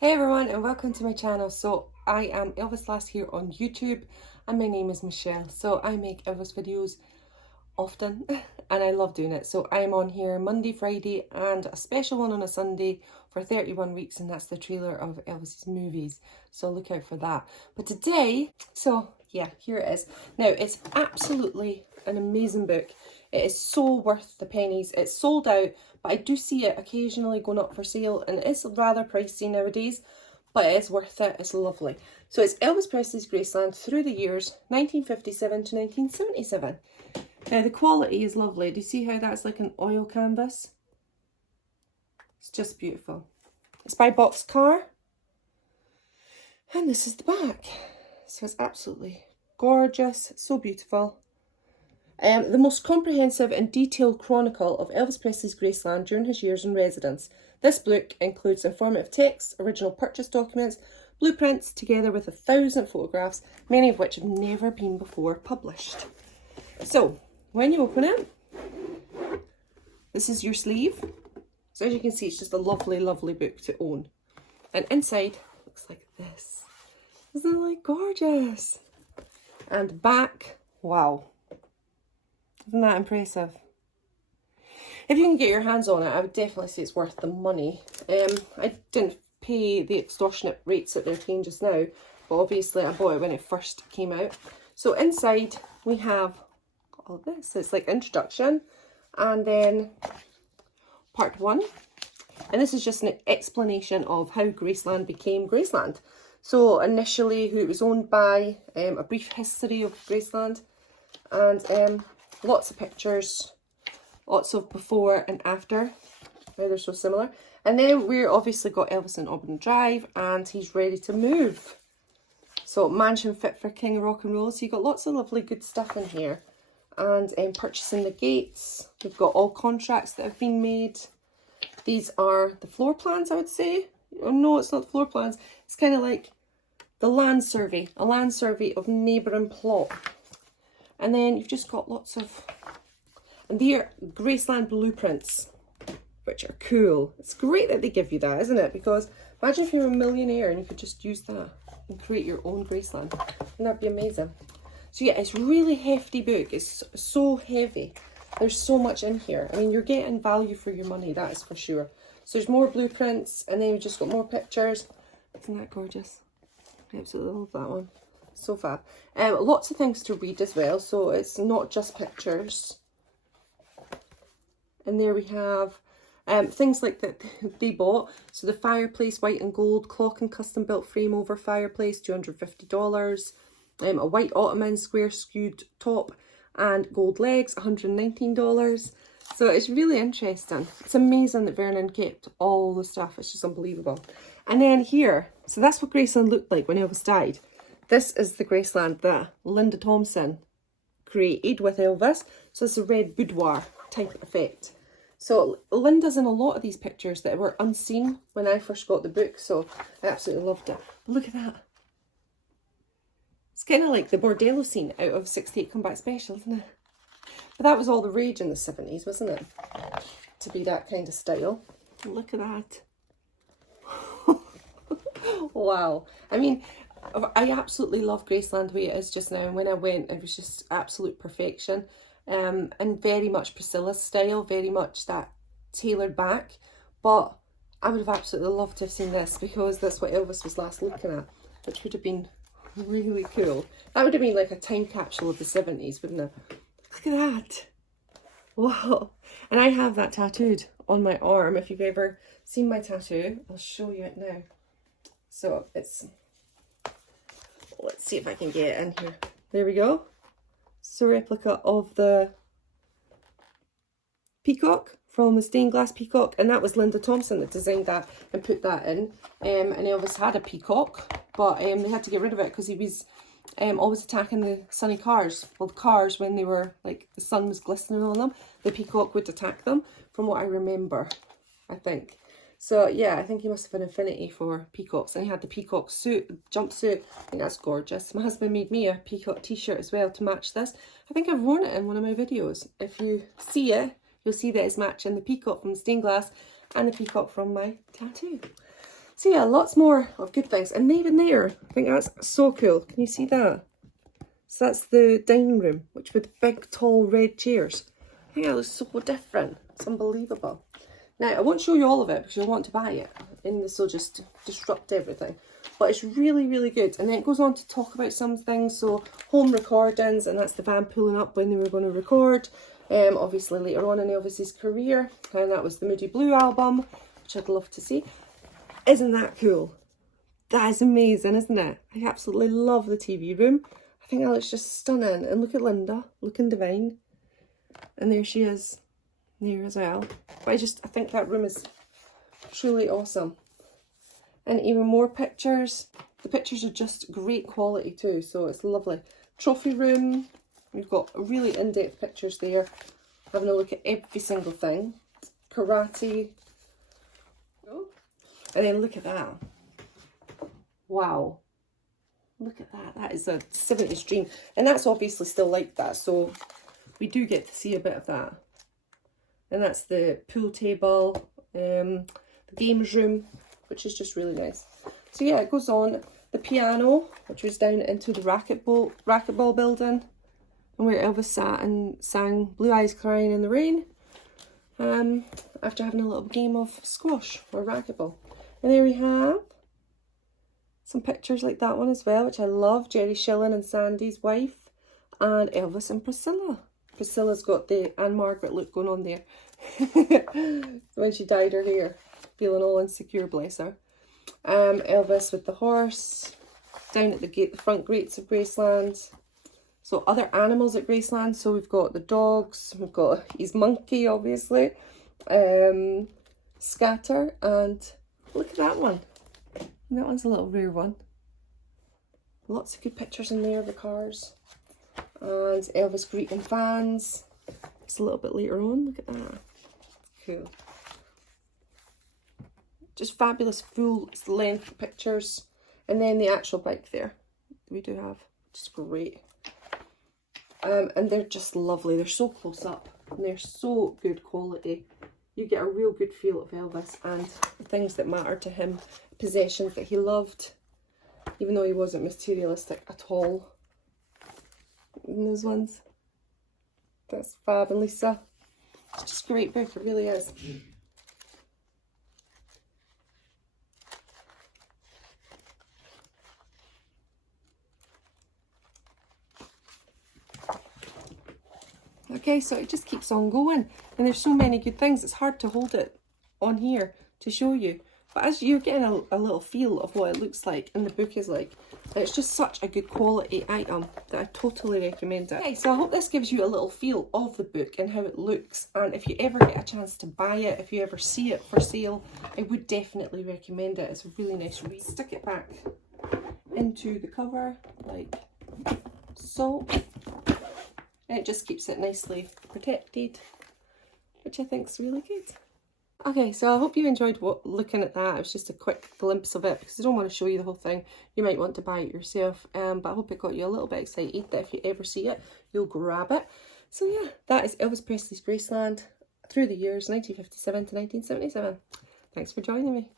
Hey everyone, and welcome to my channel. So I am Elvis Lass here on YouTube, and my name is Michelle. So I make Elvis videos often and I love doing it. So I'm on here Monday, Friday and a special one on a Sunday for 31 weeks, and that's the trailer of Elvis's movies. So look out for that. But today, so yeah, here it is. Now it's absolutely an amazing book. It is so worth the pennies. It's sold out, but I do see it occasionally going up for sale, and it's rather pricey nowadays, but it is worth it. It's lovely. So it's Elvis Presley's Graceland through the years 1957 to 1977. Now the quality is lovely. Do you see how that's like an oil canvas? It's just beautiful. It's by Boxcar. And this is the back. So it's absolutely gorgeous, so beautiful. The most comprehensive and detailed chronicle of Elvis Presley's Graceland during his years in residence. This book includes informative texts, original purchase documents, blueprints, together with 1,000 photographs, many of which have never been before published. So, when you open it, this is your sleeve. So as you can see, it's just a lovely, lovely book to own. And inside, looks like this. Isn't it like gorgeous? And back, wow. Isn't that impressive? If you can get your hands on it, I would definitely say it's worth the money. I didn't pay the extortionate rates that they're paying just now, but obviously I bought it when it first came out. So inside we have all this. So it's like introduction, and then part 1. And this is just an explanation of how Graceland became Graceland. So initially who it was owned by, a brief history of Graceland, and lots of pictures, lots of before and after, how they're so similar. And then we're obviously got Elvis in Auburn Drive, and he's ready to move. So mansion fit for king of rock and roll. So you've got lots of lovely good stuff in here. And purchasing the gates. We've got all contracts that have been made. These are the floor plans, I would say. Oh no, it's not the floor plans. It's kind of like the land survey, a land survey of neighbouring plot. And then you've just got lots of, and they're Graceland blueprints, which are cool. It's great that they give you that, isn't it? Because imagine if you were a millionaire and you could just use that and create your own Graceland. Wouldn't that be amazing? So yeah, it's a really hefty book. It's so heavy. There's so much in here. I mean, you're getting value for your money, that is for sure. So there's more blueprints, and then we've just got more pictures. Isn't that gorgeous? I absolutely love that one. So fab. Lots of things to read as well, so it's not just pictures. And there we have things like that they bought. So the fireplace, white and gold, clock and custom built frame over fireplace, $250. A white ottoman, square skewed top and gold legs, $119. So it's really interesting. It's amazing that Vernon kept all the stuff. It's just unbelievable. And then here, so that's what Graceland looked like when Elvis died. This is the Graceland that Linda Thompson created with Elvis. So it's a red boudoir type effect. So Linda's in a lot of these pictures that were unseen when I first got the book. So I absolutely loved it. Look at that. It's kind of like the bordello scene out of 68 Comeback Special, isn't it? But that was all the rage in the 70s, wasn't it? To be that kind of style. Look at that. Wow. I mean, I absolutely love Graceland the way it is just now. And when I went, it was just absolute perfection. And very much Priscilla's style, very much that tailored back. But I would have absolutely loved to have seen this, because that's what Elvis was last looking at, which would have been really cool. That would have been like a time capsule of the 70s, wouldn't it? Look at that. Wow. And I have that tattooed on my arm. If you've ever seen my tattoo, I'll show you it now. So it's, let's see if I can get it in here. There we go. It's a replica of the peacock from the stained glass peacock, and that was Linda Thompson that designed that and put that in. And Elvis had a peacock, but they had to get rid of it because he was always attacking the sunny cars. Well, the cars, when they were like the sun was glistening on them, the peacock would attack them, from what I remember, I think. So yeah, I think he must have an affinity for peacocks, and he had the peacock suit, jumpsuit. I think that's gorgeous. My husband made me a peacock t-shirt as well to match this. I think I've worn it in one of my videos. If you see it, you'll see that it's matching the peacock from the stained glass and the peacock from my tattoo. So yeah, lots more of good things. And even there, I think that's so cool. Can you see that? So that's the dining room, which with big, tall, red chairs. I think that looks so different. It's unbelievable. Now, I won't show you all of it because you'll want to buy it, and this will just disrupt everything. But it's really, really good. And then it goes on to talk about some things. So, home recordings, and that's the van pulling up when they were going to record. Obviously, later on in Elvis's career, and that was the Moody Blue album, which I'd love to see. Isn't that cool? That is amazing, isn't it? I absolutely love the TV room. I think that looks just stunning. And look at Linda, looking divine. And there she is, there as well. But I think that room is truly awesome. And even more pictures. The pictures are just great quality too, so it's lovely. Trophy room. We've got really in-depth pictures there. Having a look at every single thing. Karate. And then look at that. Wow. Look at that. That is a 70s dream. And that's obviously still like that. So we do get to see a bit of that. And that's the pool table. The games room, which is just really nice. So yeah, it goes on. The piano, which was down into the racquetball building. And where Elvis sat and sang Blue Eyes Crying in the Rain. After having a little game of squash or racquetball. And there we have some pictures like that one as well, which I love. Jerry Schilling and Sandy's wife, and Elvis and Priscilla. Priscilla's got the Anne Margaret look going on there. When she dyed her hair, feeling all insecure, bless her. Elvis with the horse, down at the front gates of Graceland. So other animals at Graceland. So we've got the dogs, we've got his monkey, obviously, Scatter, and look at that one. And that one's a little rare one. Lots of good pictures in there of the cars. And Elvis greeting fans. It's a little bit later on. Look at that. Cool. Just fabulous full length pictures. And then the actual bike there we do have. Just great. And they're just lovely. They're so close up. And they're so good quality. You get a real good feel of Elvis and the things that matter to him. Possessions that he loved. Even though he wasn't materialistic at all. In those ones. That's fab. And Lisa. It's just a great book. It really is. Okay, so it just keeps on going. And there's so many good things. It's hard to hold it on here to show you. But as you're getting a little feel of what it looks like and the book is like, it's just such a good quality item that I totally recommend it. Okay, so I hope this gives you a little feel of the book and how it looks. And if you ever get a chance to buy it, if you ever see it for sale, I would definitely recommend it. It's a really nice read. Stick it back into the cover like so. And it just keeps it nicely protected, which I think is really good. Okay, so I hope you enjoyed looking at that. It was just a quick glimpse of it because I don't want to show you the whole thing. You might want to buy it yourself, but I hope it got you a little bit excited that if you ever see it, you'll grab it. So yeah, that is Elvis Presley's Graceland through the years 1957 to 1977. Thanks for joining me.